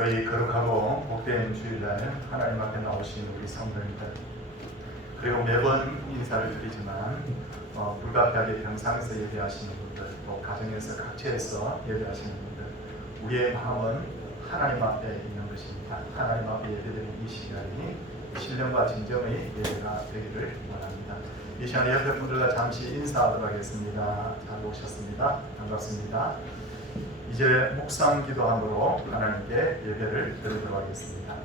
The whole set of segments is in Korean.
무더위 거룩하고 복된 주일날 하나님 앞에 나오신 우리 성도님들, 그리고 매번 인사를 드리지만 불가피하게 병상에서 예배하시는 분들, 또 가정에서 각처에서 예배하시는 분들, 우리의 마음은 하나님 앞에 있는 것입니다. 하나님 앞에 예배드리는 이 시간이 신령과 진정의 예배가 되기를 원합니다. 이 시간에 옆에 분들과 잠시 인사하도록 하겠습니다. 잘 오셨습니다. 반갑습니다. 이제 묵상 기도함으로 하나님께 예배를 드리도록 하겠습니다.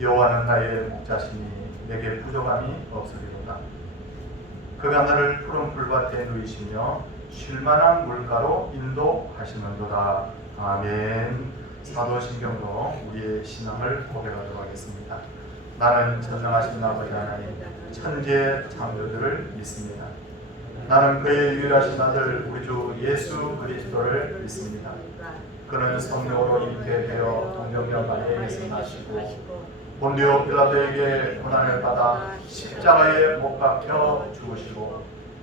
여호와는 나의 목자시니 내게 부족함이 없으리로다. 그가 나를 푸른 풀밭에 누이시며 쉴만한 물가로 인도하시는도다. 아멘. 사도신경으로 우리의 신앙을 고백하도록 하겠습니다. 나는 전능하신 아버지 하나님 천지의 창조주를 믿습니다. 나는 그의 유일하신 아들 우리 주 예수 그리스도를 믿습니다. 그는 성령으로 잉태되어 동정녀 마리아에게서 나시고 본디오 빌라도에게 고난을 받아 십자가에 못 박혀 죽으시고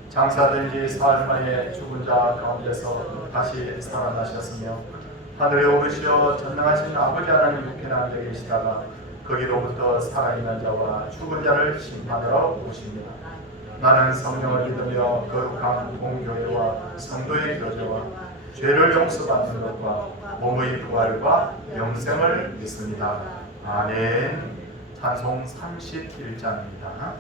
장사된 지 사흘 만에 죽은 자 가운데서 다시 살아나셨으며 하늘에 오르시어 전능하신 아버지 하나님 우편에 앉아 계시다가 거기로부터 살아있는 자와 죽은 자를 심판하러 오십니다. 나는 성령을 믿으며 거룩한 공교회와 성도의 교제와 죄를 용서받는 것과 몸의 부활과 영생을 믿습니다. 아멘. 찬송 31장입니다.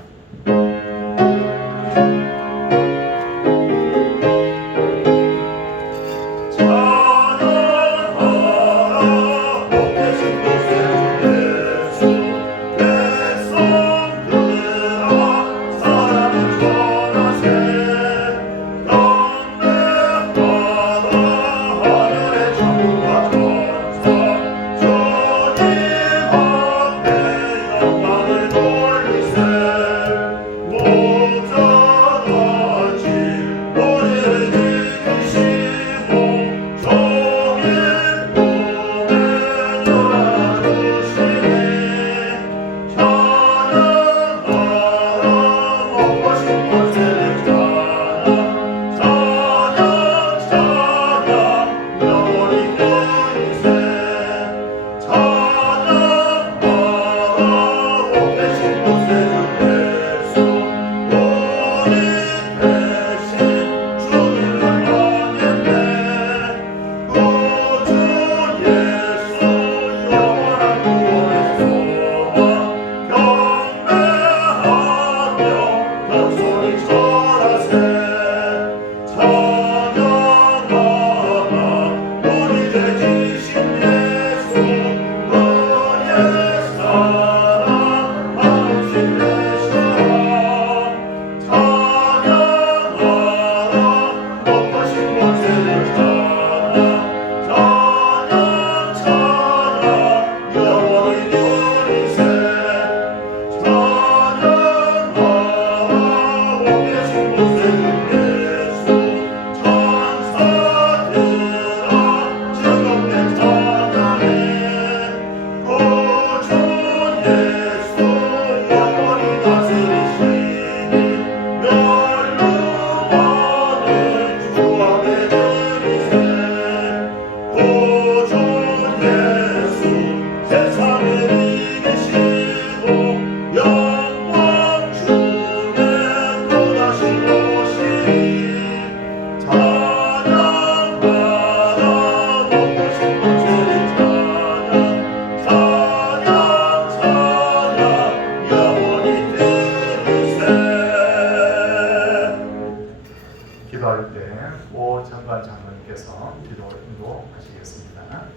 기도할 때 오 장관 장로님께서 기도 인도하시겠습니다.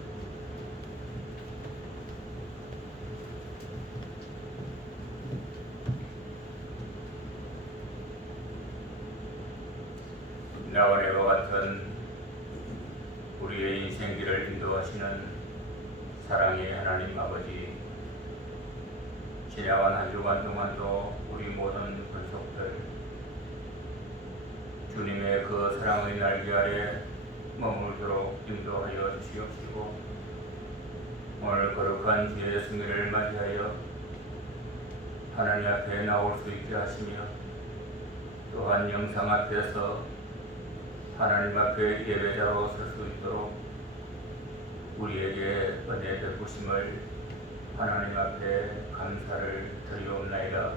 나원의와 같은 우리의 인생길을 인도하시는 사랑의 하나님 아버지, 지나간 한 주간 동안도 우리 모든 권속들 주님의 그 사랑의 날개 아래 머물도록 인도하여 주시옵시고 오늘 거룩한 주의 승리를 맞이하여 하나님 앞에 나올 수 있게 하시며 또한 영상 앞에서 하나님 앞에 예배자로 설 수 있도록 우리에게 은혜 베푸심을 하나님 앞에 감사를 드리옵나이다.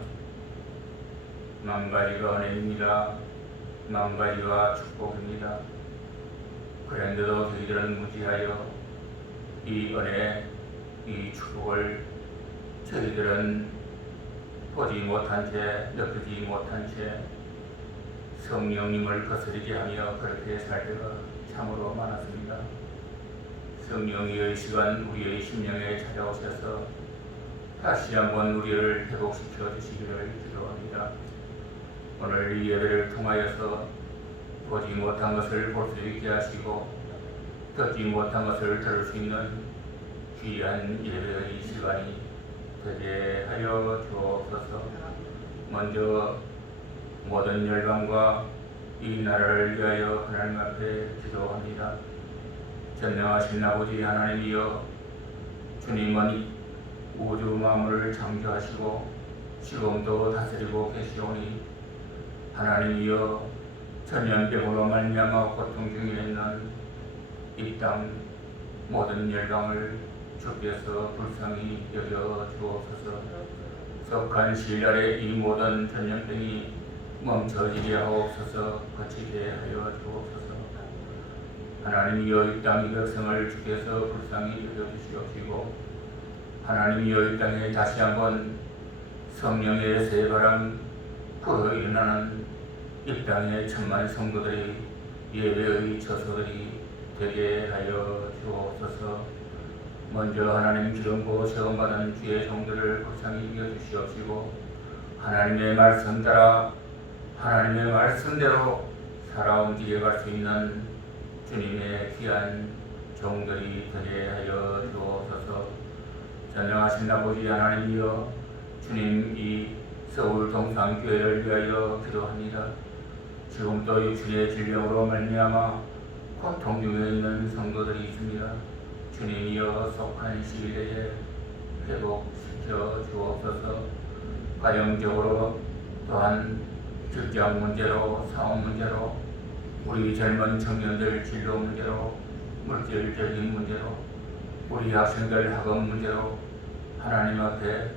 만가지가 은혜입니다. 만가지가 축복입니다. 그런데도 저희들은 무지하여 이 은혜, 이 축복을 저희들은 보지 못한 채, 느끼지 못한 채 성령님을 거스르게 하며 그렇게 살 때가 참으로 많았습니다. 성령의 시간 우리의 심령에 찾아오셔서 다시 한번 우리를 회복시켜 주시기를 기도합니다. 오늘 이 예배를 통하여서 보지 못한 것을 볼 수 있게 하시고 듣지 못한 것을 들을 수 있는 귀한 예배의 시간이 되게 하여 주옵소서. 먼저 모든 열방과 이 나라를 위하여 하나님 앞에 기도합니다. 전능하신 아버지 하나님이여, 주님은 우주 만물을 창조하시고 지금도 다스리고 계시오니 하나님이여, 전염병으로 말미암아 고통 중에 있는 이 땅 모든 열방을 주께서 불쌍히 여겨 주옵소서. 속한 시일날에 이 모든 전염병이 멈춰지게 하옵소서. 거치게 하여 주옵소서. 하나님이여, 이 땅 이 백성을 주께서 불쌍히 여겨주시옵시고 하나님이여, 이 땅에 다시 한번 성령의 새바람 불어 일어나는 이 땅의 천만 성도들이 예배의 처소들이 되게 하여 주옵소서. 먼저 하나님 기름 부어 세움받은 주의 종들을 불쌍히 여겨주시옵시고 하나님의 말씀 따라 하나님의 말씀대로 살아옮기게 갈 수 있는 주님의 귀한 종들이 되게 하여 주옵소서. 전능하신 아버지 하나님이여, 주님 이 서울 동산교회를 위하여 기도합니다. 지금도 육신의 질병으로 말미암아 고통 중에 있는 성도들이 있습니다. 주님이여, 속한 시일에 회복시켜 주옵소서. 가정적으로 또한 직장 문제로, 사업 문제로, 우리 젊은 청년들 진로 문제로, 물질적인 문제로, 우리 학생들 학업 문제로 하나님 앞에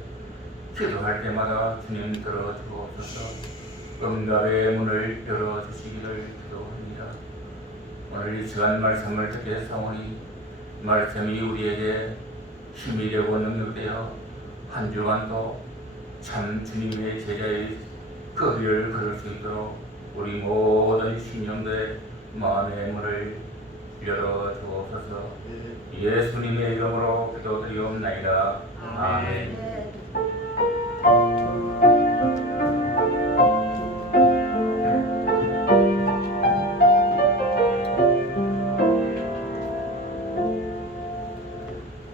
기도할 때마다 주님 들어주옵소서. 응답의 문을 열어주시기를 기도합니다. 오늘 이 시간 말씀을 듣게 사오니 말씀이 우리에게 힘이 되고 능력되어 한 주간도 참 주님의 제자의 그 길을 걸을 수 있도록 우리 모든 심령들의 마음의 문을 열어주옵소서. 예수님의 이름으로 기도드리옵나이다. 아멘.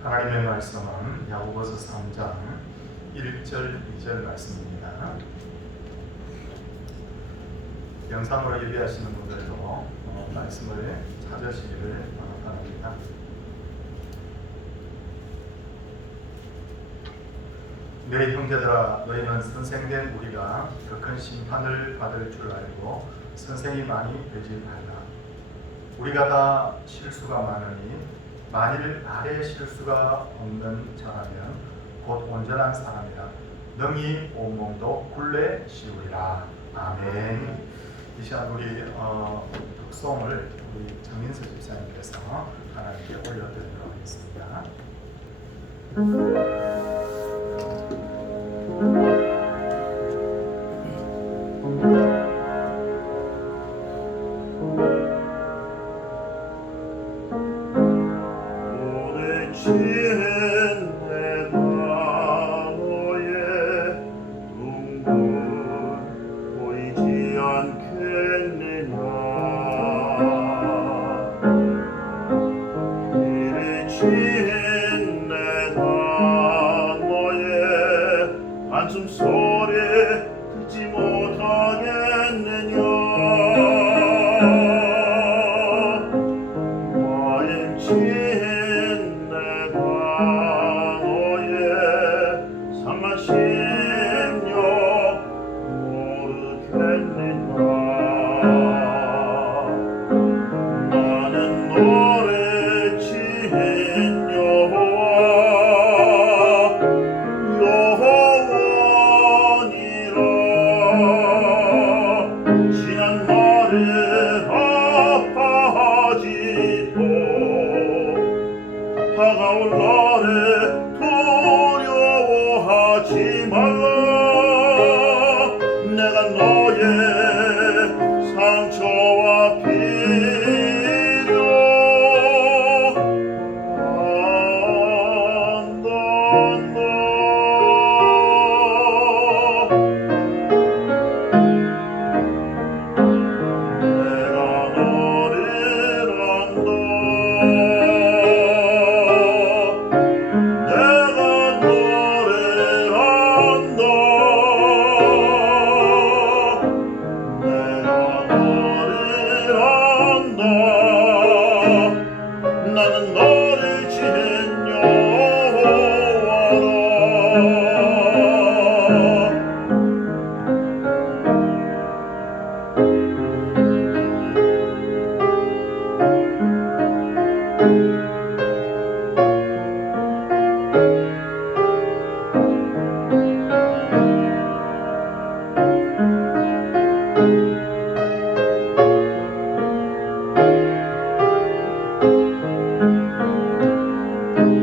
하나님의 말씀은 야고보서 3장 1절 2절 말씀입니다. 영상으로 예배하시는 분들도 말씀을 찾으시기를 바랍니다. 내 형제들아, 너희는 선생된 우리가 그 큰 심판을 받을 줄 알고 선생이 많이 되지 말라. 우리가 다 실수가 많으니 만일 나의 실수가 없는 자라면 곧 온전한 사람이라 능히 온몸도 굴레 씌우리라. 아멘. 이 시간 우리 독송을 우리 정민수 집사님께서 하나님께 올려드리도록 하겠습니다. 한숨 소리 듣지 못하겠느냐. 와인친 내가 너의 상하심 아파하지 말라. 내가 너의 상처와 필요 안단다. 내가 너를 안다. 내가 너를 안다. 내가 너를 안다. 나는 너를 지은 여호와라.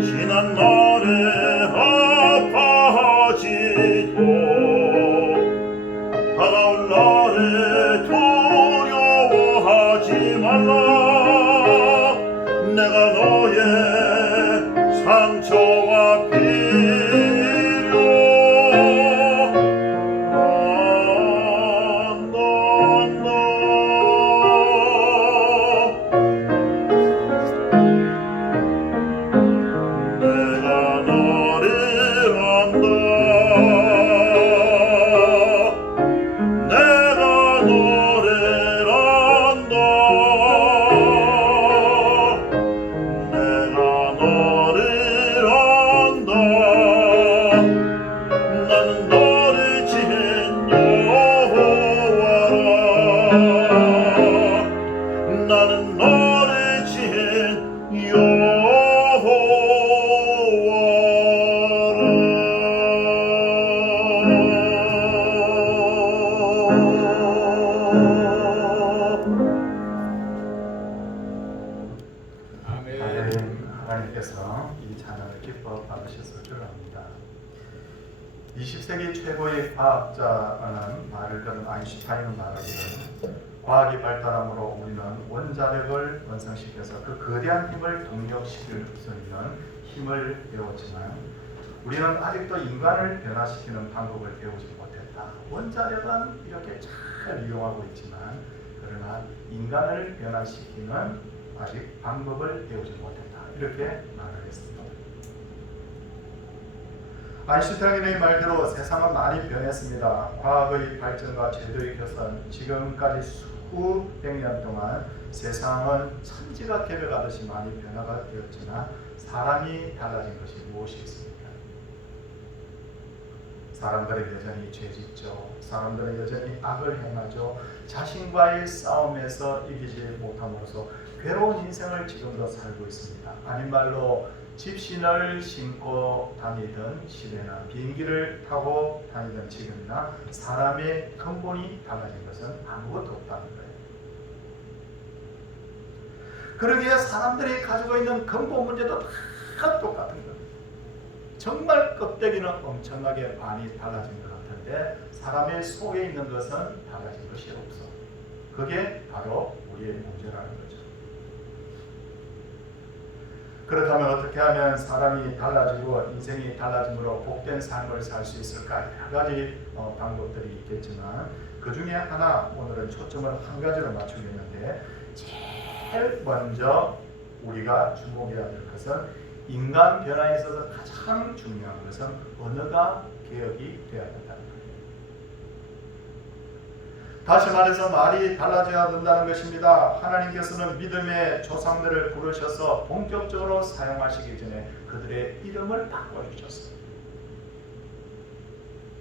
지난 날에 아파하지도 다가올 날에 두려워하지 말라. 내가 너의 상처와 필요 안단다. 내가 너를 안다. 내가 너를 안다. 내가 너를 안다. 나는 너를 지은 여호와라. 나는 너를 지은 하나님께서 이 찬양을 기뻐 받으셨을 줄 압니다. 20세기 최고의 과학자라는 말을 들은 아인슈타인은 말하기를 과학이 발달함으로 우리는 원자력을 완성시켜서 그 거대한 힘을 동력시킬 수 있는 힘을 배웠지만 우리는 아직도 인간을 변화시키는 방법을 배우지 못했다. 원자력은 이렇게 잘 이용하고 있지만 그러나 인간을 변화시키는 아직 방법을 배우지 못했다. 이렇게 말을 했습니다. 아인슈타인의 말대로 세상은 많이 변했습니다. 과학의 발전과 제도의 개선, 지금까지 수백 년 동안 세상은 천지가 개벽하듯이 많이 변화가 되었지만 사람이 달라진 것이 무엇이 있습니까? 사람들은 여전히 죄짓죠. 사람들은 여전히 악을 행하죠. 자신과의 싸움에서 이기지 못함으로써 괴로운 인생을 지금도 살고 있습니다. 아닌 말로 집신을 신고 다니던 시대나 비행기를 타고 다니던 지금이나 사람의 근본이 달라진 것은 아무것도 없다는 거예요. 그러기에 사람들이 가지고 있는 근본 문제도 다 똑같은 거예요. 정말 껍데기는 엄청나게 많이 달라진 것 같은데 사람의 속에 있는 것은 달라진 것이 없어. 그게 바로 우리의 문제라는 거죠. 그렇다면 어떻게 하면 사람이 달라지고 인생이 달라짐으로 복된 삶을 살 수 있을까? 여러 가지 방법들이 있겠지만 그 중에 하나 오늘은 초점을 한 가지로 맞추겠는데 제일 먼저 우리가 주목해야 될 것은 인간 변화에 있어서 가장 중요한 것은 언어가 개혁이 되어야 된다는 거예요. 다시 말해서 말이 달라져야 된다는 것입니다. 하나님께서는 믿음의 조상들을 부르셔서 본격적으로 사용하시기 전에 그들의 이름을 바꿔주셨어요.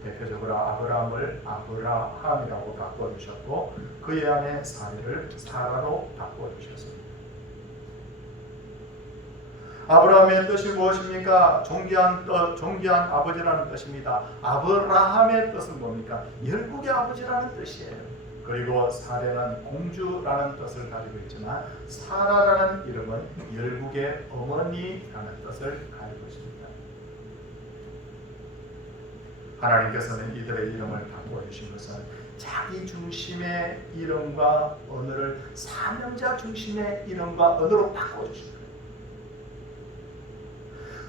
대표적으로 아브라함을 아브라함이라고 바꿔주셨고 그의 아내 사례를 사라로 바꿔주셨습니다. 아브라함의 뜻이 무엇입니까? 존귀한 아버지라는 뜻입니다. 아브라함의 뜻은 뭡니까? 열국의 아버지라는 뜻이에요. 그리고 사례는 공주라는 뜻을 가지고 있지만 사라라는 이름은 열국의 어머니라는 뜻을 가지고 있습니다. 하나님께서는 이들의 이름을 바꿔주신 것은 자기 중심의 이름과 언어를 사명자 중심의 이름과 언어로 바꿔주신 거예요.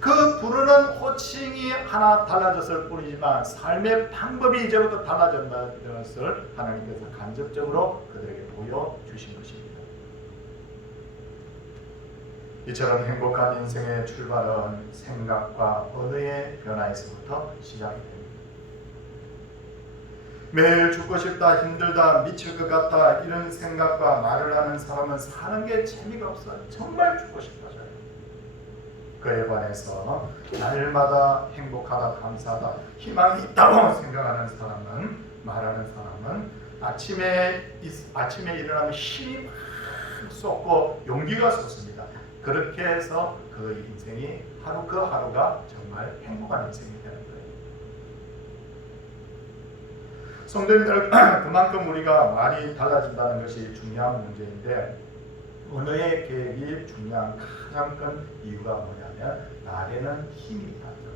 그 부르는 호칭이 하나 달라졌을 뿐이지만 삶의 방법이 이제부터 달라졌다는 것을 하나님께서 간접적으로 그들에게 보여주신 것입니다. 이처럼 행복한 인생의 출발은 생각과 언어의 변화에서부터 시작이 됩니다. 매일 죽고 싶다, 힘들다, 미칠 것 같다 이런 생각과 말을 하는 사람은 사는 게 재미가 없어요. 정말 죽고 싶어져요. 그에 관해서 날마다 행복하다, 감사하다, 희망이 있다고 생각하는 사람은, 말하는 사람은 아침에 일어나면 힘이 막 쏟고 용기가 솟습니다. 그렇게 해서 그 인생이 하루 그 하루가 정말 행복한 인생이 되는 거예요. 성도님들, 그만큼 우리가 말이 달라진다는 것이 중요한 문제인데 언어의 계획이 중요한 가장 큰 이유가 뭐냐면 말에는 힘이 있다는 겁니다.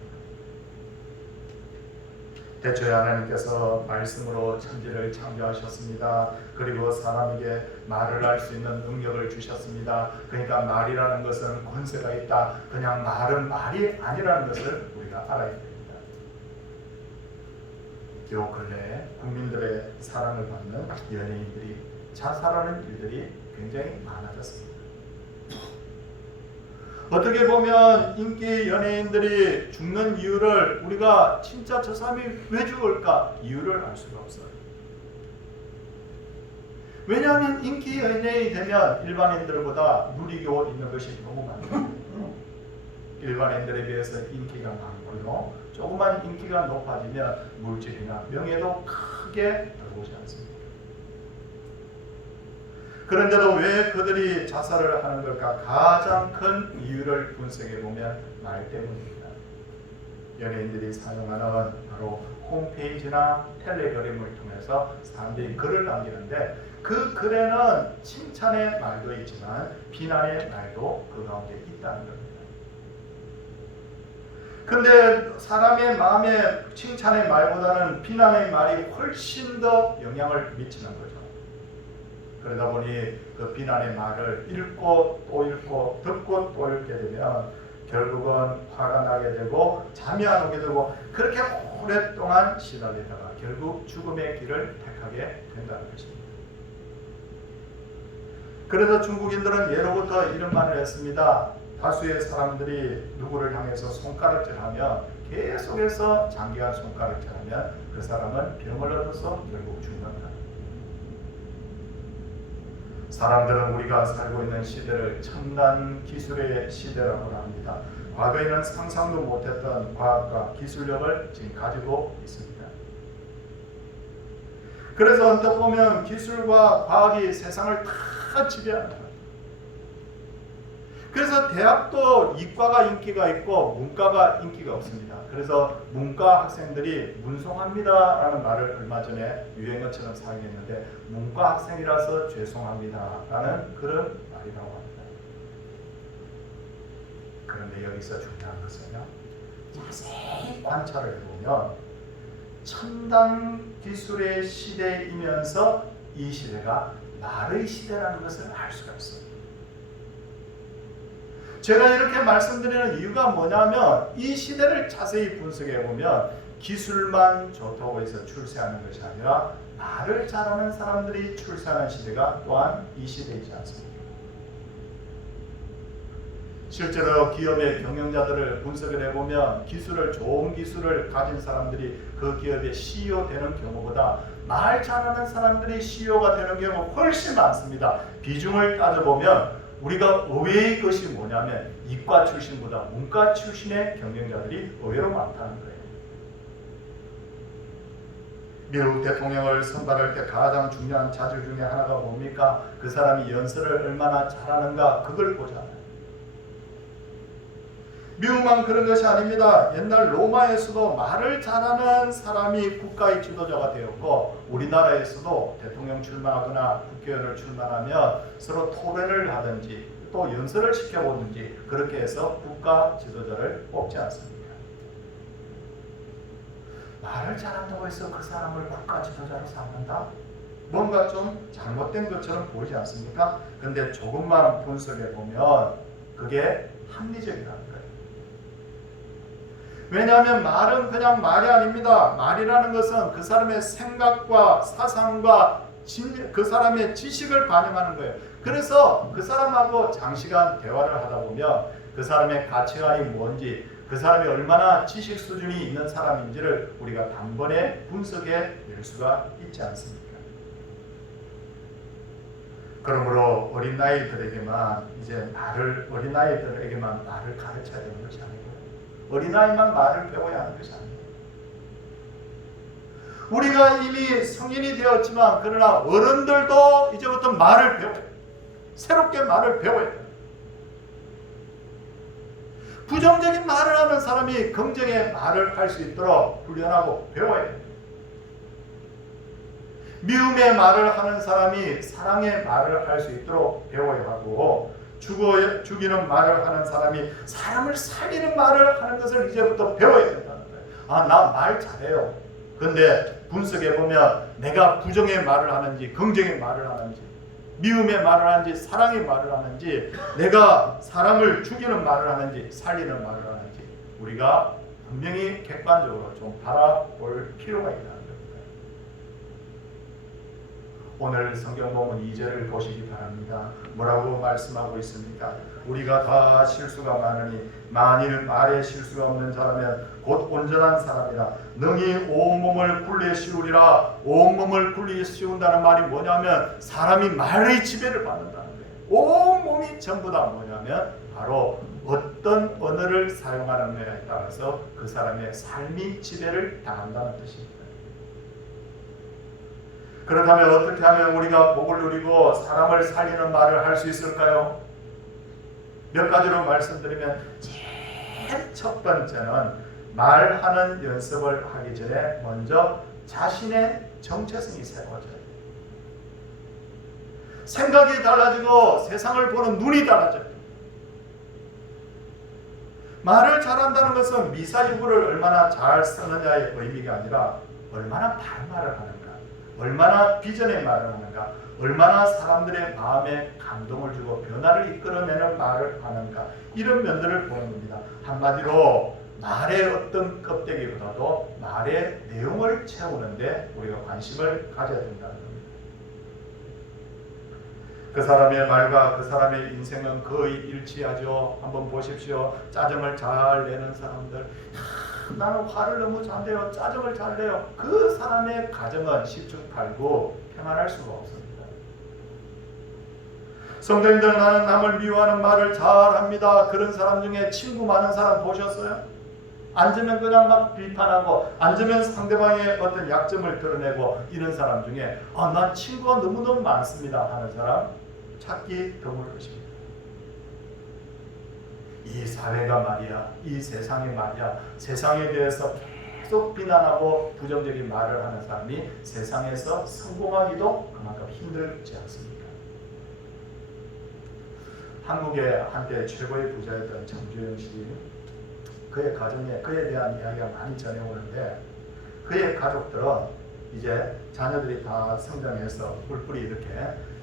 대초에 하나님께서 말씀으로 천지를 창조하셨습니다. 그리고 사람에게 말을 할 수 있는 능력을 주셨습니다. 그러니까 말이라는 것은 권세가 있다. 그냥 말은 말이 아니라는 것을 우리가 알아야 됩니다. 요 근래 국민들의 사랑을 받는 연예인들이 자살하는 일들이 굉장히 많아졌습니다. 어떻게 보면 인기 연예인들이 죽는 이유를 우리가 진짜 저 사람이 왜 죽을까 이유를 알 수가 없어요. 왜냐하면 인기 연예인이 되면 일반인들보다 누리고 있는 것이 너무 많아요. 일반인들에 비해서 인기가 많고요. 조그만 인기가 높아지면 물질이나 명예도 크게 들어오지 않습니다. 그런데도 왜 그들이 자살을 하는 걸까? 가장 큰 이유를 분석해 보면 말 때문입니다. 연예인들이 사용하는 바로 홈페이지나 텔레그램을 통해서 사람들이 글을 남기는데 그 글에는 칭찬의 말도 있지만 비난의 말도 그 가운데 있다는 겁니다. 근데 사람의 마음에 칭찬의 말보다는 비난의 말이 훨씬 더 영향을 미치는 거죠. 그러다 보니 그 비난의 말을 읽고 또 읽고 듣고 또 읽게 되면 결국은 화가 나게 되고 잠이 안 오게 되고 그렇게 오랫동안 시달리다가 결국 죽음의 길을 택하게 된다는 것입니다. 그래서 중국인들은 예로부터 이런 말을 했습니다. 다수의 사람들이 누구를 향해서 손가락질하면 계속해서 장기간 손가락질하면 그 사람은 병을 얻어서 결국 죽는다. 사람들은 우리가 살고 있는 시대를 첨단 기술의 시대라고 합니다. 과거에는 상상도 못했던 과학과 기술력을 지금 가지고 있습니다. 그래서 언뜻 보면 기술과 과학이 세상을 다 지배하는 거예요. 그래서 대학도 이과가 인기가 있고 문과가 인기가 없습니다. 그래서 문과 학생들이 문송합니다라는 말을 얼마 전에 유행어처럼 사용했는데 문과 학생이라서 죄송합니다라는 그런 말이라고 합니다. 그런데 여기서 중요한 것은요. 자세히 관찰을 해보면 첨단 기술의 시대이면서 이 시대가 말의 시대라는 것을 알 수가 있어요. 제가 이렇게 말씀드리는 이유가 뭐냐면 이 시대를 자세히 분석해 보면 기술만 좋다고 해서 출세하는 것이 아니라 말을 잘하는 사람들이 출세하는 시대가 또한 이 시대이지 않습니까? 실제로 기업의 경영자들을 분석을 해보면 좋은 기술을 가진 사람들이 그 기업의 CEO 되는 경우보다 말 잘하는 사람들이 CEO가 되는 경우가 훨씬 많습니다. 비중을 따져보면 우리가 의외의 것이 뭐냐면 이과 출신보다 문과 출신의 경영자들이 의외로 많다는 거예요. 미국 대통령을 선발할 때 가장 중요한 자질 중에 하나가 뭡니까? 그 사람이 연설을 얼마나 잘하는가 그걸 보잖아요. 미국만 그런 것이 아닙니다. 옛날 로마에서도 말을 잘하는 사람이 국가의 지도자가 되었고 우리나라에서도 대통령 출마하거나 국회의원을 출마하면 서로 토론을 하든지 또 연설을 시켜보든지 그렇게 해서 국가 지도자를 뽑지 않습니까? 말을 잘한다고 해서 그 사람을 국가 지도자로 삼는다? 뭔가 좀 잘못된 것처럼 보이지 않습니까? 근데 조금만 분석해 보면 그게 합리적이라는 거예요. 왜냐하면 말은 그냥 말이 아닙니다. 말이라는 것은 그 사람의 생각과 사상과 그 사람의 지식을 반영하는 거예요. 그래서 그 사람하고 장시간 대화를 하다 보면 그 사람의 가치관이 뭔지, 그 사람이 얼마나 지식 수준이 있는 사람인지를 우리가 단번에 분석해 낼 수가 있지 않습니까? 그러므로 어린아이들에게만 말을 가르쳐야 되는 것이 아니고 어린아이만 말을 배워야 하는 것이 아니에요. 우리가 이미 성인이 되었지만 그러나 어른들도 이제부터 말을 배워야 돼요. 새롭게 말을 배워야 돼요. 부정적인 말을 하는 사람이 긍정의 말을 할 수 있도록 훈련하고 배워야 돼요. 미움의 말을 하는 사람이 사랑의 말을 할 수 있도록 배워야 하고, 죽이는 말을 하는 사람이 사람을 살리는 말을 하는 것을 이제부터 배워야 된다는 거예요. 나 말 잘해요. 근데 분석해 보면 내가 부정의 말을 하는지 긍정의 말을 하는지, 미움의 말을 하는지 사랑의 말을 하는지, 내가 사람을 죽이는 말을 하는지 살리는 말을 하는지 우리가 분명히 객관적으로 좀 바라볼 필요가 있다는 겁니다. 오늘 성경 본문 2절을 보시기 바랍니다. 뭐라고 말씀하고 있습니까? 우리가 다 실수가 많으니 만일 말에 실수가 없는 자라면 곧 온전한 사람이라 능히 온몸을 굴리에 씌우리라. 온몸을 굴리에 씌운다는 말이 뭐냐면 사람이 말의 지배를 받는다는 거예요. 온몸이 전부 다 뭐냐면 바로 어떤 언어를 사용하느냐에 따라서 그 사람의 삶이 지배를 당한다는 뜻입니다. 그렇다면 어떻게 하면 우리가 복을 누리고 사람을 살리는 말을 할 수 있을까요? 몇 가지로 말씀드리면 제일 첫 번째는 말하는 연습을 하기 전에 먼저 자신의 정체성이 세워져야 돼요. 생각이 달라지고 세상을 보는 눈이 달라져요. 말을 잘한다는 것은 미사유구를 얼마나 잘 쓰느냐의 의미가 아니라 얼마나 바른 말을 하는가, 얼마나 비전의 말을 하는가, 얼마나 사람들의 마음에 감동을 주고 변화를 이끌어내는 말을 하는가, 이런 면들을 보는 겁니다. 한마디로 말의 어떤 껍데기보다도 말의 내용을 채우는데 우리가 관심을 가져야 된다는 겁니다. 그 사람의 말과 그 사람의 인생은 거의 일치하죠. 한번 보십시오. 짜증을 잘 내는 사람들, 나는 화를 너무 잘 내요, 짜증을 잘 내요. 그 사람의 가정은 십중팔구 평안할 수가 없습니다. 성도님들, 나는 남을 미워하는 말을 잘합니다. 그런 사람 중에 친구 많은 사람 보셨어요? 앉으면 그냥 막 비판하고, 앉으면 상대방의 어떤 약점을 드러내고, 이런 사람 중에 난 친구가 너무너무 많습니다 하는 사람 찾기 드물 것입니다. 이 사회가 말이야, 이 세상이 말이야, 세상에 대해서 계속 비난하고 부정적인 말을 하는 사람이 세상에서 성공하기도 그만큼 힘들지 않습니까? 한국의 한때 최고의 부자였던 정주영 씨, 그의 가정에 그에 대한 이야기가 많이 전해오는데, 그의 가족들은 이제 자녀들이 다 성장해서 뿔뿔이 이렇게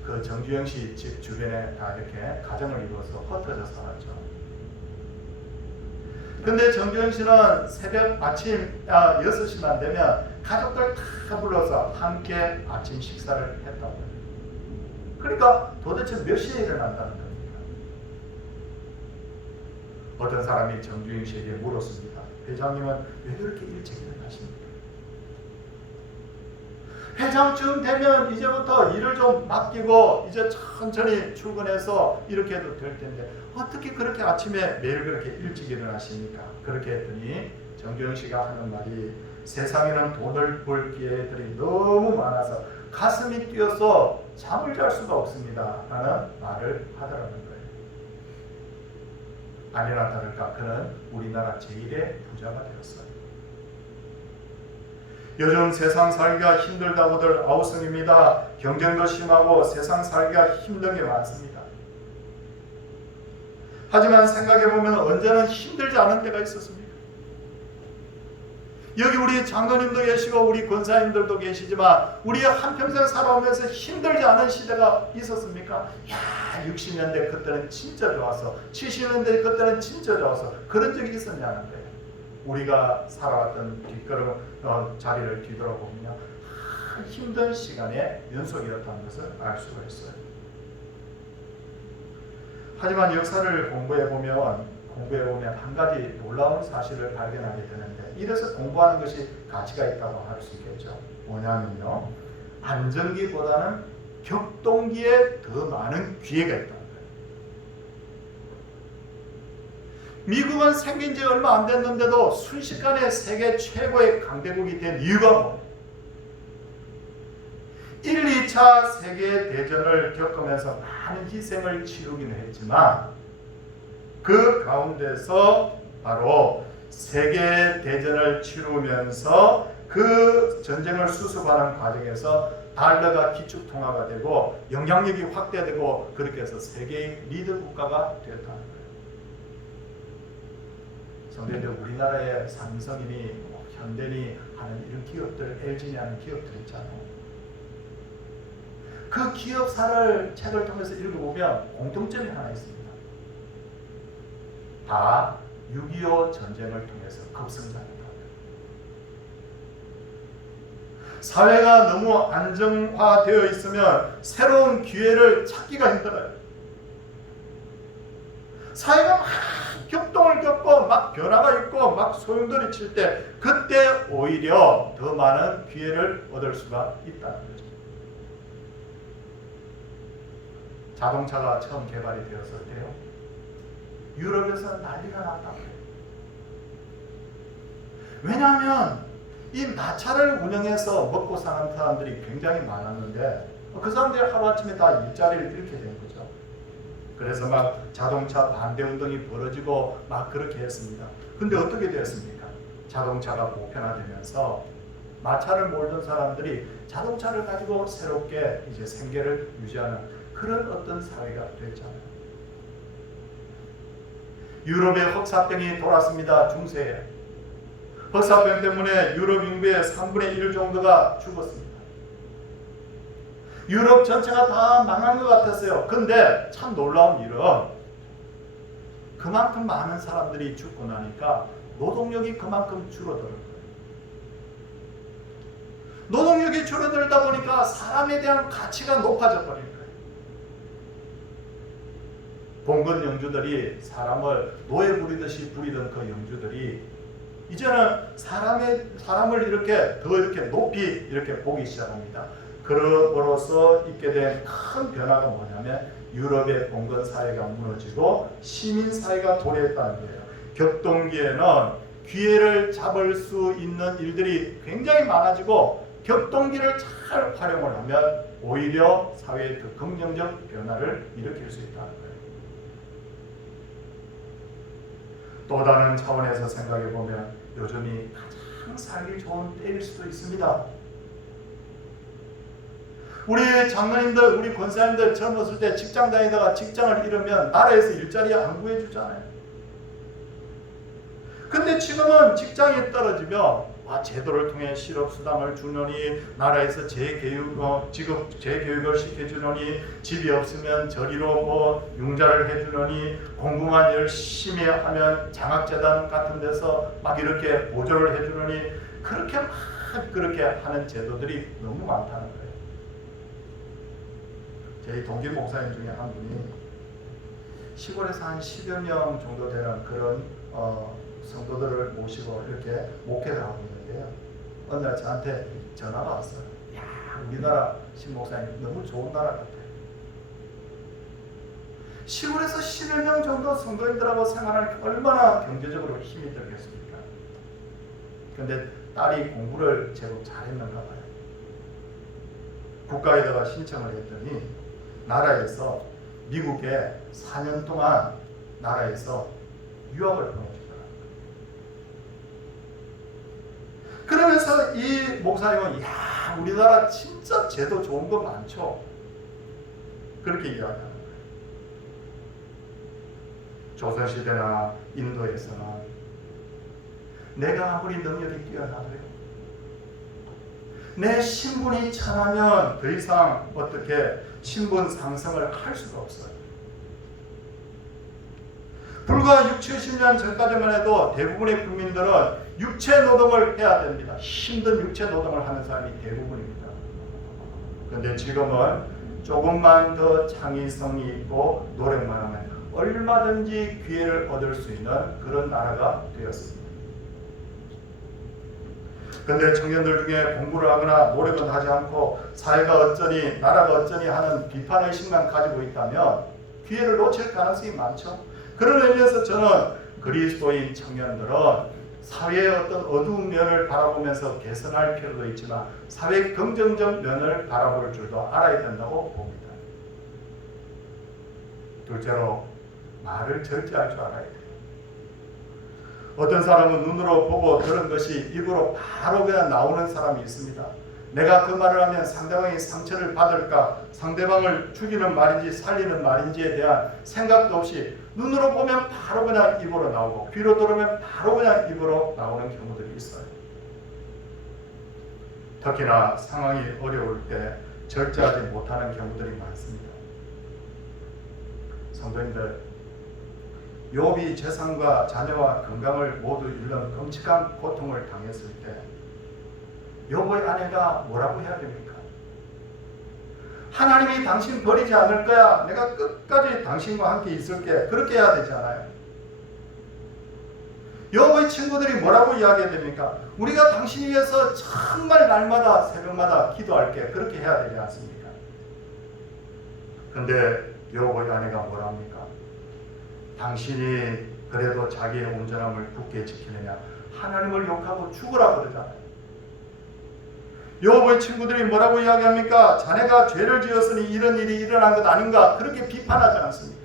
그 정주영 씨 집 주변에 다 이렇게 가정을 이루어서 흩어져 살았죠. 근데 정주영 씨는 아침 6시만 되면 가족들 다 불러서 함께 아침 식사를 했다고 해요. 그러니까 도대체 몇 시에 일어난다는 겁니까? 어떤 사람이 정주영 씨에게 물었습니다. 회장님은 왜 그렇게 일찍 일어나십니까? 회장쯤 되면 이제부터 일을 좀 맡기고 이제 천천히 출근해서 이렇게 해도 될 텐데 어떻게 그렇게 아침에 매일 그렇게 일찍 일어나십니까? 그렇게 했더니 정주영 씨가 하는 말이, 세상에는 돈을 벌 기회들이 너무 많아서 가슴이 뛰어서 잠을 잘 수가 없습니다 라는 말을 하더라는 거예요. 아니나 다를까 그는 우리나라 제1의 부자가 되었어요. 요즘 세상 살기가 힘들다고들 아우성입니다. 경쟁도 심하고 세상 살기가 힘든 게 많습니다. 하지만 생각해보면 언제는 힘들지 않은 때가 있었습니까? 여기 우리 장로님도 계시고 우리 권사님들도 계시지만 우리 한평생 살아오면서 힘들지 않은 시대가 있었습니까? 야, 60년대 그때는 진짜 좋았어. 70년대 그때는 진짜 좋았어. 그런 적이 있었냐는 거예요. 우리가 살아왔던 뒷걸음 자리를 뒤돌아보면요, 힘든 시간의 연속이었다는 것을 알 수가 있어요. 하지만 역사를 공부해보면 한 가지 놀라운 사실을 발견하게 되는데, 이래서 공부하는 것이 가치가 있다고 할 수 있겠죠. 뭐냐면요, 안정기보다는 격동기에 더 많은 기회가 있다는 거예요. 미국은 생긴 지 얼마 안 됐는데도 순식간에 세계 최고의 강대국이 된 이유가 뭐예요? 1, 2차 세계대전을 겪으면서 많은 희생을 치르기는 했지만 그 가운데서 바로 세계대전을 치르면서 그 전쟁을 수습하는 과정에서 달러가 기축통화가 되고 영향력이 확대되고 그렇게 해서 세계의 리더 국가가 되었다는 거예요. 성도님들, 우리나라의 삼성이니 현대니 하는 이런 기업들, LG니 하는 기업들 있잖아요. 그 기업사를 책을 통해서 읽어보면 공통점이 하나 있습니다. 다 6.25 전쟁을 통해서 급성장했다. 사회가 너무 안정화되어 있으면 새로운 기회를 찾기가 힘들어요. 사회가 막 격동을 겪고 막 변화가 있고 막 소용돌이 칠 때, 그때 오히려 더 많은 기회를 얻을 수가 있다는 거죠. 자동차가 처음 개발이 되었을 때요, 유럽에서 난리가 났다고 해요. 왜냐하면 이 마차를 운영해서 먹고 사는 사람들이 굉장히 많았는데 그 사람들이 하루아침에 다 일자리를 잃게 된 거죠. 그래서 막 자동차 반대 운동이 벌어지고 막 그렇게 했습니다. 근데 어떻게 되었습니까? 자동차가 보편화되면서 마차를 몰던 사람들이 자동차를 가지고 새롭게 이제 생계를 유지하는 그런 어떤 사회가 됐잖아요. 유럽에 흑사병이 돌았습니다. 중세에. 흑사병 때문에 유럽 인구의 3분의 1 정도가 죽었습니다. 유럽 전체가 다 망한 것 같았어요. 근데 참 놀라운 일은 그만큼 많은 사람들이 죽고 나니까 노동력이 그만큼 줄어드는 거예요. 노동력이 줄어들다 보니까 사람에 대한 가치가 높아져 버린 거예요. 봉건 영주들이 사람을 노예 부리듯이 부리던 그 영주들이 이제는 사람을 이렇게 더 이렇게 높이 이렇게 보기 시작합니다. 그럼으로써 있게 된 큰 변화가 뭐냐면 유럽의 봉건 사회가 무너지고 시민 사회가 도래했다는 거예요. 격동기에는 기회를 잡을 수 있는 일들이 굉장히 많아지고 격동기를 잘 활용을 하면 오히려 사회의 더 긍정적 변화를 일으킬 수 있다는 거예요. 또 다른 차원에서 생각해 보면 요즘이 가장 살기 좋은 때일 수도 있습니다. 우리 장로님들, 우리 권사님들 젊었을 때 직장 다니다가 직장을 잃으면 나라에서 일자리 안 구해주잖아요. 근데 지금은 직장이 떨어지면 제도를 통해 실업수당을 주느니, 나라에서 재교육을 시켜주느니, 집이 없으면 저리로 융자를 해주느니, 공부만 열심히 하면 장학재단 같은 데서 막 이렇게 보조를 해주느니, 그렇게 하는 제도들이 너무 많다는 거예요. 저희 동기 목사님 중에 한 분이 시골에서 한 10여 명 정도 되는 그런 성도들을 모시고 이렇게 목회를 하고 있는데요. 어느 날 저한테 전화가 왔어요. 야, 우리나라 신목사님 너무 좋은 나라 같아요. 시골에서 10여 명 정도 성도님들하고 생활하는 게 얼마나 경제적으로 힘이 들겠습니까? 그런데 딸이 공부를 제법 잘했는가 봐요. 국가에다가 신청을 했더니 나라에서 미국에 4년 동안 나라에서 유학을 보내주더라고요. 그러면서 이 목사님은 야, 우리나라 진짜 제도 좋은 거 많죠. 그렇게 이야기하는 거예요. 조선시대나 인도에서는 내가 아무리 능력이 뛰어나도요, 내 신분이 천하면 더 이상 어떻게 신분 상승을 할 수가 없어요. 불과 6, 70년 전까지만 해도 대부분의 국민들은 육체 노동을 해야 됩니다. 힘든 육체 노동을 하는 사람이 대부분입니다. 그런데 지금은 조금만 더 창의성이 있고 노력만 하면 얼마든지 기회를 얻을 수 있는 그런 나라가 되었습니다. 그런데 청년들 중에 공부를 하거나 노력은 하지 않고 사회가 어쩌니 나라가 어쩌니 하는 비판의식만 가지고 있다면 기회를 놓칠 가능성이 많죠. 그런 의미에서 저는 그리스도인 청년들은 사회의 어떤 어두운 면을 바라보면서 개선할 필요도 있지만 사회 긍정적 면을 바라볼 줄도 알아야 된다고 봅니다. 둘째로 말을 절제할 줄 알아야 돼요. 어떤 사람은 눈으로 보고 들은 것이 입으로 바로 그냥 나오는 사람이 있습니다. 내가 그 말을 하면 상대방이 상처를 받을까, 상대방을 죽이는 말인지 살리는 말인지에 대한 생각도 없이 눈으로 보면 바로 그냥 입으로 나오고 귀로 들으면 바로 그냥 입으로 나오는 경우들이 있어요. 특히나 상황이 어려울 때 절제하지 못하는 경우들이 많습니다. 성도님들, 욥이 재산과 자녀와 건강을 모두 잃는 끔찍한 고통을 당했을 때 욥의 아내가 뭐라고 해야 됩니까? 하나님이 당신 버리지 않을 거야. 내가 끝까지 당신과 함께 있을게. 그렇게 해야 되지 않아요? 욥의 친구들이 뭐라고 이야기해야 됩니까? 우리가 당신 위해서 정말 날마다 새벽마다 기도할게. 그렇게 해야 되지 않습니까? 근데 욥의 아내가 뭐라 합니까? 당신이 그래도 자기의 온전함을 굳게 지키느냐, 하나님을 욕하고 죽으라 그러잖아요. 욥의 친구들이 뭐라고 이야기합니까? 자네가 죄를 지었으니 이런 일이 일어난 것 아닌가? 그렇게 비판하지 않습니까?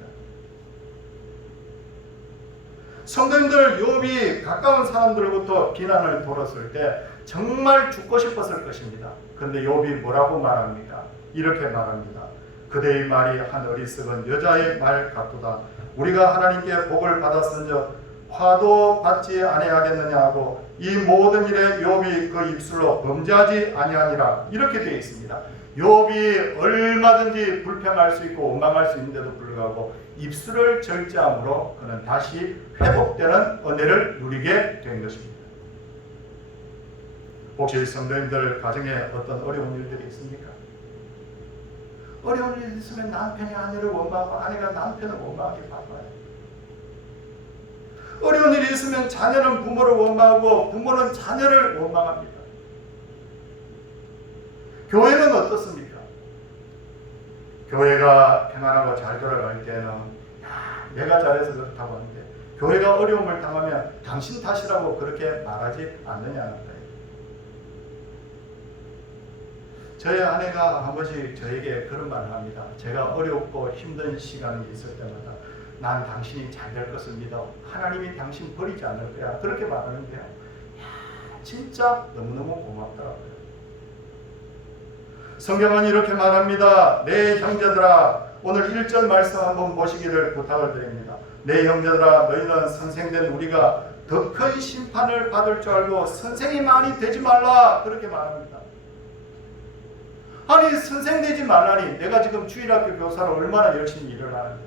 성도님들, 욥이 가까운 사람들로부터 비난을 들었을 때 정말 죽고 싶었을 것입니다. 그런데 욥이 뭐라고 말합니까? 이렇게 말합니다. 그대의 말이 한 어리석은 여자의 말 같도다. 우리가 하나님께 복을 받았은즉 화도 받지 아니하겠느냐 하고 이 모든 일에 욥이 그 입술로 범죄하지 아니하니라. 이렇게 되어 있습니다. 욥이 얼마든지 불평할 수 있고 원망할 수 있는데도 불구하고 입술을 절제함으로 그는 다시 회복되는 은혜를 누리게 된 것입니다. 혹시 성도님들 가정에 어떤 어려운 일들이 있습니까? 어려운 일이 있으면 남편이 아내를 원망하고 아내가 남편을 원망하기 바빠요. 어려운 일이 있으면 자녀는 부모를 원망하고 부모는 자녀를 원망합니다. 교회는 어떻습니까? 교회가 평안하고 잘 돌아갈 때는 내가 잘해서 그렇다고 하는데 교회가 어려움을 당하면 당신 탓이라고 그렇게 말하지 않느냐는 거예요. 저희 아내가 한 번씩 저에게 그런 말을 합니다. 제가 어렵고 힘든 시간이 있을 때마다 난 당신이 잘 될 것을 믿어. 하나님이 당신 버리지 않을 거야. 그렇게 말하는데요. 진짜 너무너무 고맙더라고요. 성경은 이렇게 말합니다. 내 형제들아, 오늘 1절 말씀 한번 보시기를 부탁을 드립니다. 내 형제들아, 너희는 선생된 우리가 더 큰 심판을 받을 줄 알고 선생이 많이 되지 말라. 그렇게 말합니다. 아니, 선생 되지 말라니, 내가 지금 주일학교 교사로 얼마나 열심히 일을 하는데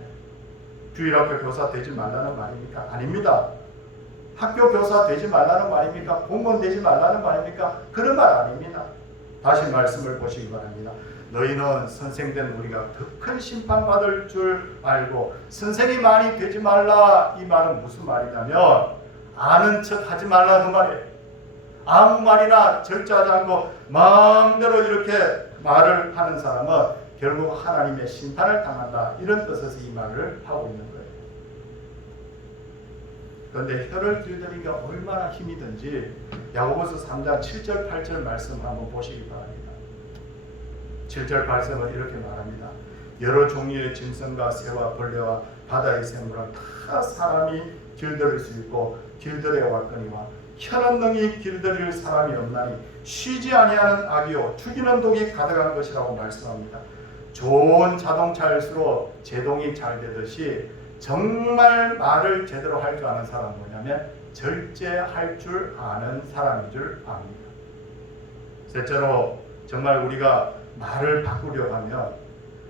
주일학교 교사 되지 말라는 말입니까? 아닙니다. 학교 교사 되지 말라는 말입니까? 공무원 되지 말라는 말입니까? 그런 말 아닙니다. 다시 말씀을 보시기 바랍니다. 너희는 선생된 우리가 더 큰 심판 받을 줄 알고 선생이 많이 되지 말라. 이 말은 무슨 말이냐면 아는 척 하지 말라 그 말이에요. 아무 말이나 절제하지 않고 마음대로 이렇게 말을 하는 사람은 결국 하나님의 심판을 당한다. 이런 뜻에서 이 말을 하고 있는 거예요. 그런데 혀를 길들이기가 얼마나 힘이 든지 야고보서 3장 7절 8절 말씀을 한번 보시기 바랍니다. 7절 말씀은 이렇게 말합니다. 여러 종류의 짐승과 새와 벌레와 바다의 생물은 다 사람이 길들일 수 있고 길들여 왔거니와 혀는 능히 길들일 사람이 없나니 쉬지 아니하는 악이요 죽이는 독이 가득한 것이라고 말씀합니다. 좋은 자동차일수록 제동이 잘 되듯이 정말 말을 제대로 할 줄 아는 사람은 뭐냐면 절제할 줄 아는 사람인 줄 압니다. 셋째로 정말 우리가 말을 바꾸려고 하면,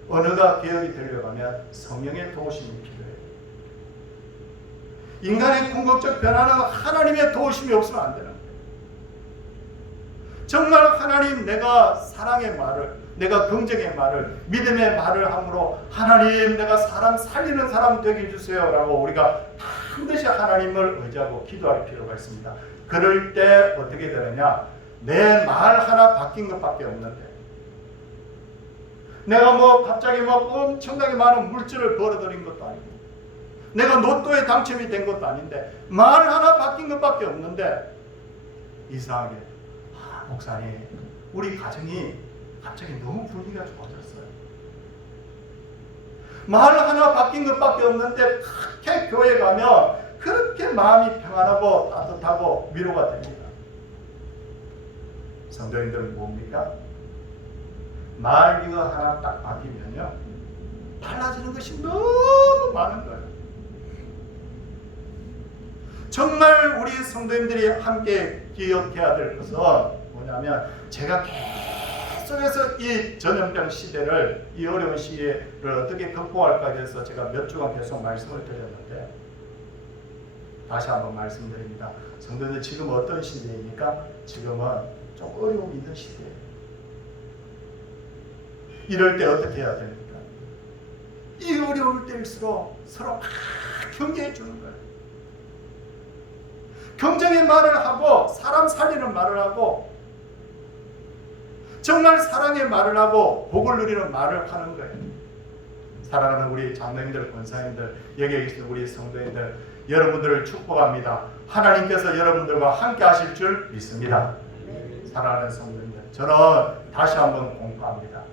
언어가 개혁이 되려고 하면 성령의 도우심이 필요해요. 인간의 궁극적 변화는 하나님의 도우심이 없으면 안 되는 거예요. 정말 하나님, 내가 사랑의 말을, 내가 긍정의 말을, 믿음의 말을 함으로 하나님, 내가 사람 살리는 사람 되게 해주세요 라고 우리가 반드시 하나님을 의지하고 기도할 필요가 있습니다. 그럴 때 어떻게 되느냐, 내 말 하나 바뀐 것밖에 없는데, 내가 뭐 갑자기 막 엄청나게 많은 물질을 벌어들인 것도 아니고, 내가 로또에 당첨이 된 것도 아닌데, 말 하나 바뀐 것밖에 없는데, 이상하게 목사님, 우리 가정이 갑자기 너무 분위기가 좋아졌어요. 말 하나 바뀐 것밖에 없는데 그렇게 교회 가면 그렇게 마음이 평안하고 따뜻하고 위로가 됩니다. 성도님들은 뭡니까? 말 이거 하나 딱 바뀌면요, 달라지는 것이 너무 많은 거예요. 정말 우리 성도님들이 함께 기억해야 될 것은 뭐냐면, 제가 계속해서 이 전염병 시대를, 이 어려운 시기를 어떻게 극복할까에 대해서 제가 몇 주간 계속 말씀을 드렸는데, 다시 한번 말씀드립니다. 성도들, 지금 어떤 시대입니까? 지금은 좀 어려움이 있는 시대예요. 이럴 때 어떻게 해야 됩니까? 이 어려울 때일수록 서로 막 격려해 주는 거예요. 긍정의 말을 하고, 사람 살리는 말을 하고, 정말 사랑의 말을 하고 복을 누리는 말을 하는 거예요. 사랑하는 우리 장로님들, 권사님들, 여기에 계신 우리 성도님들, 여러분들을 축복합니다. 하나님께서 여러분들과 함께 하실 줄 믿습니다. 사랑하는 성도님들, 저는 다시 한번 공부합니다.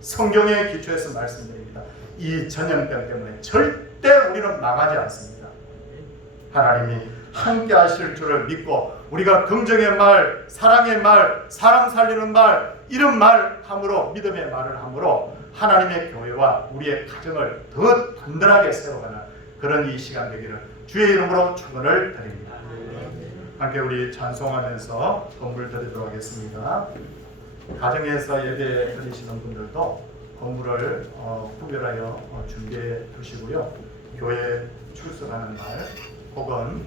성경의 기초에서 말씀드립니다. 이 전염병 때문에 절대 우리는 망하지 않습니다. 하나님이 함께 하실 줄을 믿고, 우리가 긍정의 말, 사랑의 말, 사람 살리는 말, 이런 말 함으로, 믿음의 말을 함으로 하나님의 교회와 우리의 가정을 더 든든하게 세워가는 그런 이 시간 되기를 주의 이름으로 축원을 드립니다. 함께 우리 찬송하면서 건물 드리도록 하겠습니다. 가정에서 예배 드리시는 분들도 건물을 구별하여 준비해 두시고요. 교회 출석하는 날 혹은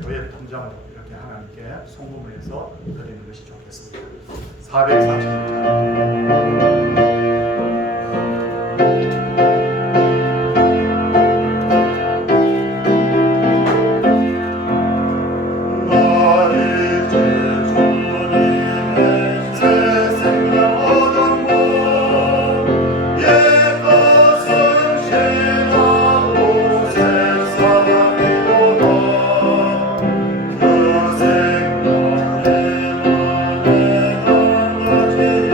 교회 통장으로 이렇게 하나님께 송금을 해서 드리는 것이 좋겠습니다. 430장 그 생각에 나의 한 가지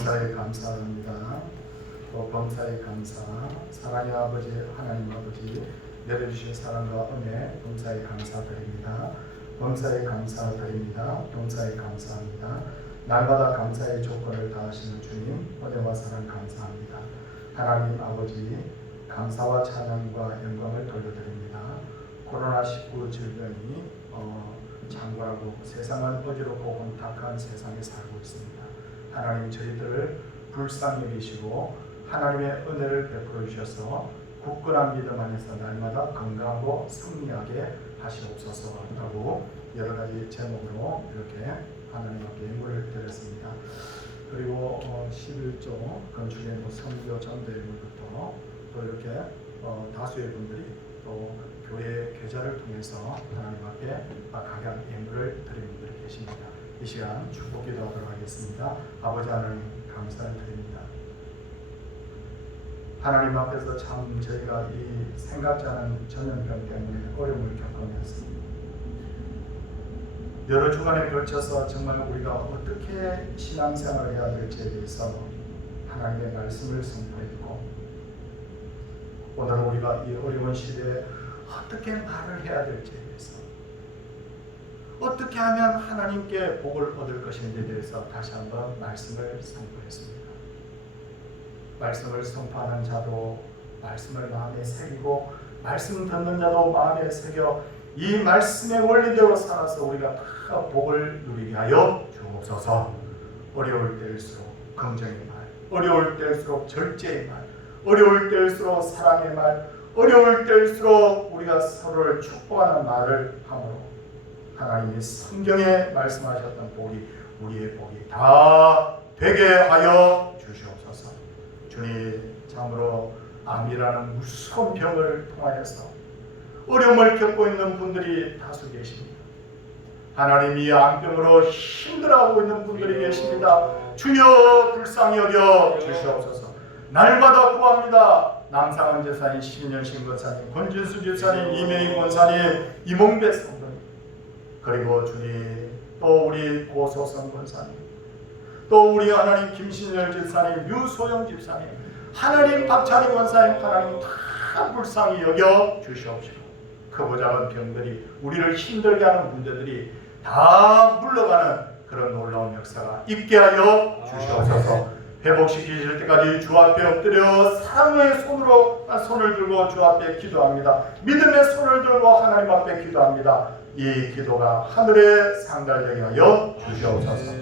범사에 감사합니다. 또 범사에 감사, 사랑의 아버지 하나님 아버지 내려주신 사랑과 은혜 범사에 감사드립니다. 범사에 감사드립니다. 범사에 감사합니다. 날마다 감사의 조건을 다하시는 주님 은혜와 사랑 감사합니다. 하나님 아버지 감사와 찬양과 영광을 돌려드립니다. 코로나19 질병이 장구하고 세상은 어지럽고 혼탁한 세상에 살고 있습니다. 하나님 저희들을 불쌍히 여기시고 하나님의 은혜를 베풀어 주셔서 굳건한 믿음 안에서 날마다 건강하고 승리하게 하시옵소서라고 여러 가지 제목으로 이렇게 하나님 앞에 예물을 드렸습니다. 그리고 11조 건축의 선교 전도회물부터 또 이렇게 다수의 분들이 또 교회 계좌를 통해서 하나님 앞에 각양 예물을 드리는 분들이 계십니다. 이 시간 축복 기도하도록 하겠습니다. 아버지 하나님 감사를 드립니다. 하나님 앞에서 참 저희가 이 생각지 않은 전염병 때문에 어려움을 겪으면서 여러 주간에 걸쳐서 정말 우리가 어떻게 신앙생활을 해야 될지에 대해서 하나님의 말씀을 선포했고 오늘은 우리가 이 어려운 시대에 어떻게 말을 해야 될지에 대해서 어떻게 하면 하나님께 복을 얻을 것인지에 대해서 다시 한번 말씀을 선포했습니다. 말씀을 선포하는 자도 말씀을 마음에 새기고 말씀 듣는 자도 마음에 새겨 이 말씀의 원리대로 살아서 우리가 다 복을 누리게 하여 주옵소서. 어려울 때일수록 긍정의 말, 어려울 때일수록 절제의 말, 어려울 때일수록 사랑의 말, 어려울 때일수록 우리가 서로를 축복하는 말을 함으로 하나님이 성경에 말씀하셨던 복이 우리의 복이 다 되게 하여 주시옵소서. 주님 참으로 암이라는 무서운 병을 통하여서 어려움을 겪고 있는 분들이 다수 계십니다. 하나님이 암병으로 힘들어하고 있는 분들이 계십니다. 주여 불쌍히 여겨 주시옵소서. 날마다 구합니다. 남상원 제사님, 신인영 권사님, 권진수 집사님, 이명희 권사님, 이몽배 성도님, 그리고 주님 또 우리 고소성 권사님, 또 우리 하나님 김신열 집사님, 유소영 집사님, 하나님 박찬희 권사님, 하나님 다 불쌍히 여겨 주시옵시고 크고 작은 병들이 우리를 힘들게 하는 문제들이 다 물러가는 그런 놀라운 역사가 있게 하여 주시옵소서. 회복시키실 때까지 주 앞에 엎드려 사랑의 손을 들고 주 앞에 기도합니다. 믿음의 손을 들고 하나님 앞에 기도합니다. 이 기도가 하늘에 상달되게 하여 주시옵소서.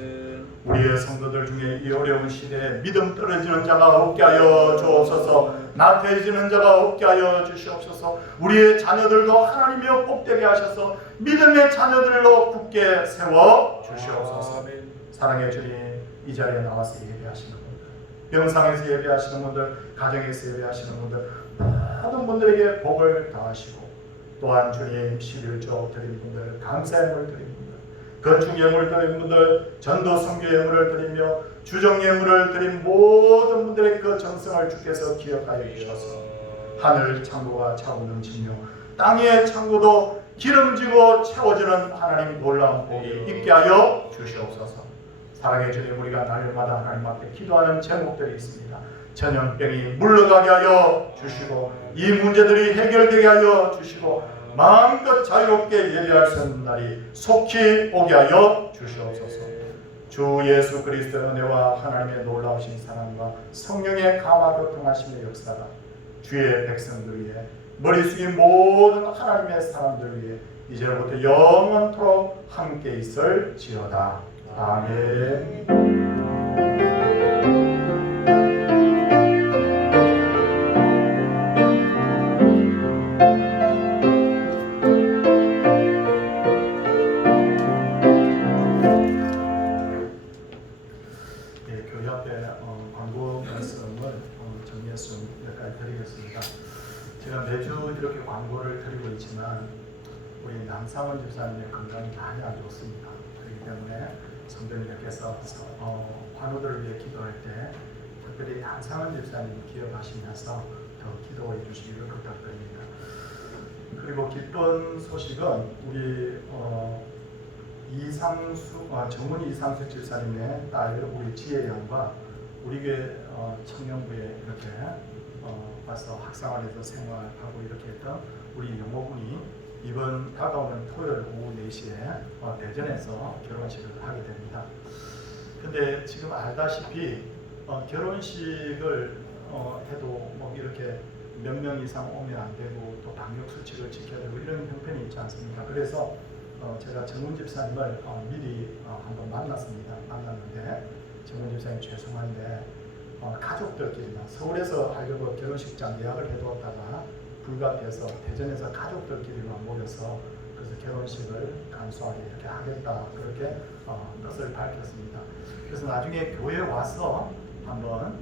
우리의 성도들 중에 이 어려운 시대에 믿음 떨어지는 자가 없게 하여 주옵소서. 나태해지는 자가 없게 하여 주시옵소서. 우리의 자녀들도 하나님이여 복되게 하셔서 믿음의 자녀들로 굳게 세워 주시옵소서. 사랑의 주님, 이 자리에 나와서 예배하시는 분들, 병상에서 예배하시는 분들, 가정에서 예배하시는 분들, 모든 분들에게 복을 다하시고 또한 주님 11조 드린 분들, 감사의 물 드린 분들, 건축 예물 드린 분들, 전도 선교 예물을 드리며 주정 예물을 드린 모든 분들의 그 정성을 주께서 기억하여 주셔서 하늘 창고가 차고 넘치며 땅의 창고도 기름지고 채워지는 하나님 놀라운 복이 있게 하여 주시옵소서. 사랑의 주님, 우리가 날마다 하나님 앞에 기도하는 제목들이 있습니다. 전염병이 물러가게 하여 주시고 이 문제들이 해결되게 하여 주시고 마음껏 자유롭게 예배할 수 있는 날이 속히 오게 하여 주시옵소서. 주 예수 그리스도의 은혜와 하나님의 놀라우신 사랑과 성령의 감화로 통하심의 역사가 주의 백성들 위해 머리 숙인 모든 하나님의 사람들 위해 이제부터 영원토록 함께 있을지어다. 아멘. 교회 앞에 광고 말씀을 정리해서 몇 가지 드리겠습니다. 제가 매주 이렇게 광고를 드리고 있지만 우리 남상원 집사님의 건강이 많이 안 좋습니다. 그렇기 때문에 성도님께서 환우들을 위해 기도할 때 특별히 남상원 집사님 기억하시면서 더 기도해 주시기를 부탁드립니다. 그리고 기쁜 소식은 우리 정문 이상수 집사님의 딸 우리 지혜 양과 우리 교회 청년부에 이렇게 와서 학생활에서 생활하고 이렇게 했던 우리 영호군이 이번 다가오는 토요일 오후 4시에 대전에서 결혼식을 하게 됩니다. 근데 지금 알다시피 결혼식을 해도 뭐 이렇게 몇 명 이상 오면 안 되고 또 방역 수칙을 지켜야 되고 이런 형편이 있지 않습니까? 그래서 제가 정문 집사님을 미리 한번 만났는데 정문 집사님 죄송한데 가족들끼리만 서울에서 하려고 결혼식장 예약을 해두었다가 불가피해서 대전에서 가족들끼리만 모여서 그래서 결혼식을 간소하게 이렇게 하겠다 그렇게 뜻을 밝혔습니다. 그래서 나중에 교회에 와서 한번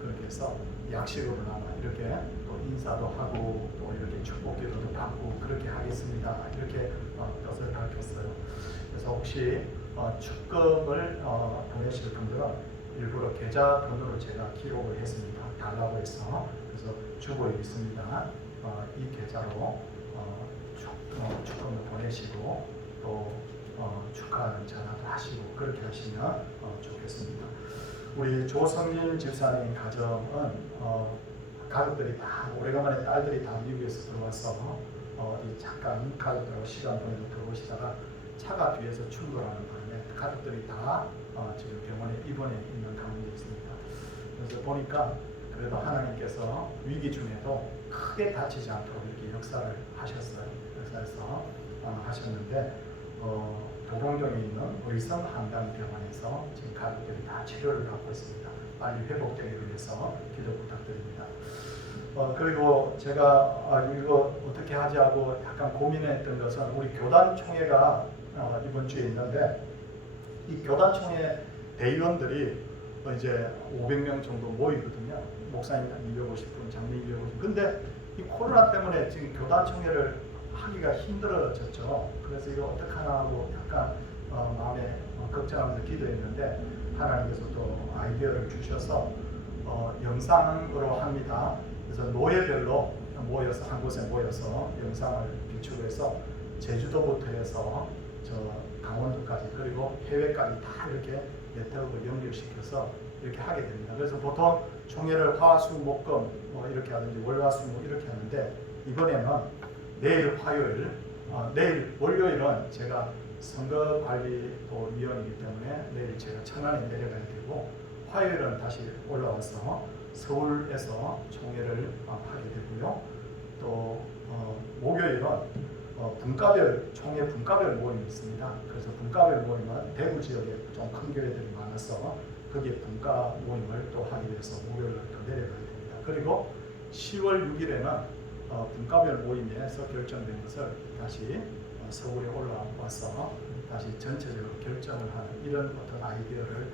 그렇게 해서 약식으로나마 이렇게 또 인사도 하고 또 이렇게 축복기도도 받고 그렇게 하겠습니다. 이렇게 뜻을 밝혔어요. 그래서 혹시 축금을 보내실 분들은 일부러 계좌번호를 제가 기록을 했습니다. 달라고 해서 그래서 주고 있습니다. 이 계좌로 축금을 보내시고 또 축하하는 전화도 하시고 그렇게 하시면 좋겠습니다. 우리 조성진 집사님 가정은 가족들이 다 오래간만에 딸들이 다 미국에서 들어와서 어디 잠깐 가족들하고 시간 보내고 들어오시다가 차가 뒤에서 충돌하는 바람에 가족들이 다 지금 병원에 입원해 있는 가운데 있습니다. 그래서 보니까 그래도 하나님께서 위기 중에도 크게 다치지 않도록 이렇게 역사를 하셨어요. 역사에서 하셨는데 도봉동에 있는 의성한강병원에서 지금 가족들이 다 치료를 받고 있습니다. 빨리 회복되기 위해서 기도 부탁드립니다. 그리고 제가 이거 어떻게 하지 하고 약간 고민했던 것은 우리 교단총회가 이번 주에 있는데 이 교단총회 대의원들이 이제 500명 정도 모이거든요. 목사님 250분, 장로님 250분. 근데 이 코로나 때문에 지금 교단총회를 하기가 힘들어졌죠. 그래서 이거 어떡하나 하고 약간 마음에 걱정하면서 기도했는데 하나님께서 또 아이디어를 주셔서 영상으로 합니다. 그래서 노예별로 모여서 한 곳에 모여서 영상을 비추해서 제주도부터 해서 저 강원도까지 그리고 해외까지 다 이렇게 네트워크를 연결시켜서 이렇게 하게 됩니다. 그래서 보통 총회를 화수목금 이렇게 하든지 월화수목 이렇게 하는데 이번에는 내일 화요일, 내일 월요일은 제가 선거관리위원이기 때문에 내일 제가 천안에 내려가야 되고 화요일은 다시 올라와서 서울에서 총회를 하게 되고요. 또 목요일은 분과별 총회 분과별 모임이 있습니다. 그래서 분과별 모임은 대구 지역에 좀 큰 교회들이 많아서 거기에 분과 모임을 또 하기 위해서 목요일을 또 내려가야 됩니다. 그리고 10월 6일에는 분과별 모임에서 결정된 것을 다시 서울에 올라와서 다시 전체적으로 결정을 하는 이런 어떤 아이디어를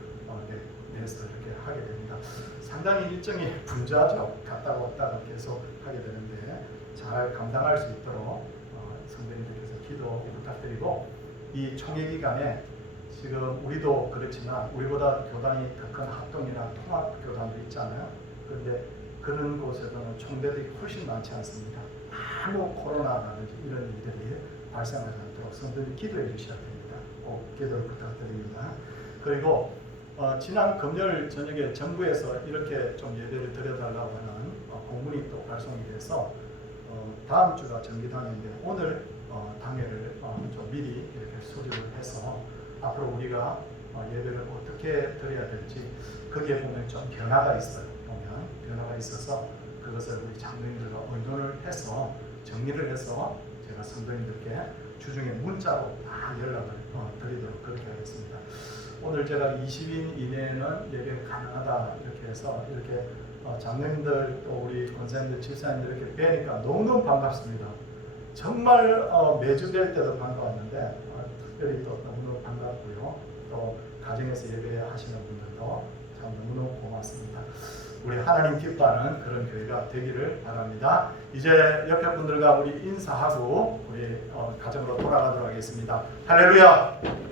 내서 이렇게 하게 됩니다. 상당히 일정이 분주하죠. 갔다가 왔다가 계속 하게 되는데 잘 감당할 수 있도록 선배님들께서 기도 부탁드리고 이 총회 기간에 지금 우리도 그렇지만 우리보다 교단이 더 큰 합동이나 통합교단도 있잖아요. 그런데 그런 곳에서는 총대들이 훨씬 많지 않습니다. 아무 코로나라든지 이런 일들이 발생하지 않도록 성도들이 기도해 주셔야 됩니다. 꼭 기도를 부탁드립니다. 그리고 지난 금요일 저녁에 정부에서 이렇게 좀 예배를 드려달라고 하는 공문이 또 발송이 돼서 다음 주가 정기당회인데 오늘 당회를 좀 미리 이렇게 수립을 해서 앞으로 우리가 예배를 어떻게 드려야 될지 거기에 보면 좀 변화가 있어요. 변화가 있어서 그것을 우리 장로님들과 의논을 해서 정리를 해서 제가 성도님들께 주중에 문자로 다 연락을 드리도록 그렇게 하겠습니다. 오늘 제가 20인 이내에는 예배가 가능하다 이렇게 해서 이렇게 장로님들 또 우리 권사님들 집사님들 이렇게 뵈니까 너무너무 반갑습니다. 정말 매주 뵐 때도 반가웠는데 특별히 또 너무너무 반갑고요. 또 가정에서 예배하시는 분들도 참 너무너무 고맙습니다. 우리 하나님 기뻐하는 그런 교회가 되기를 바랍니다. 이제 옆에 분들과 우리 인사하고 우리 가정으로 돌아가도록 하겠습니다. 할렐루야!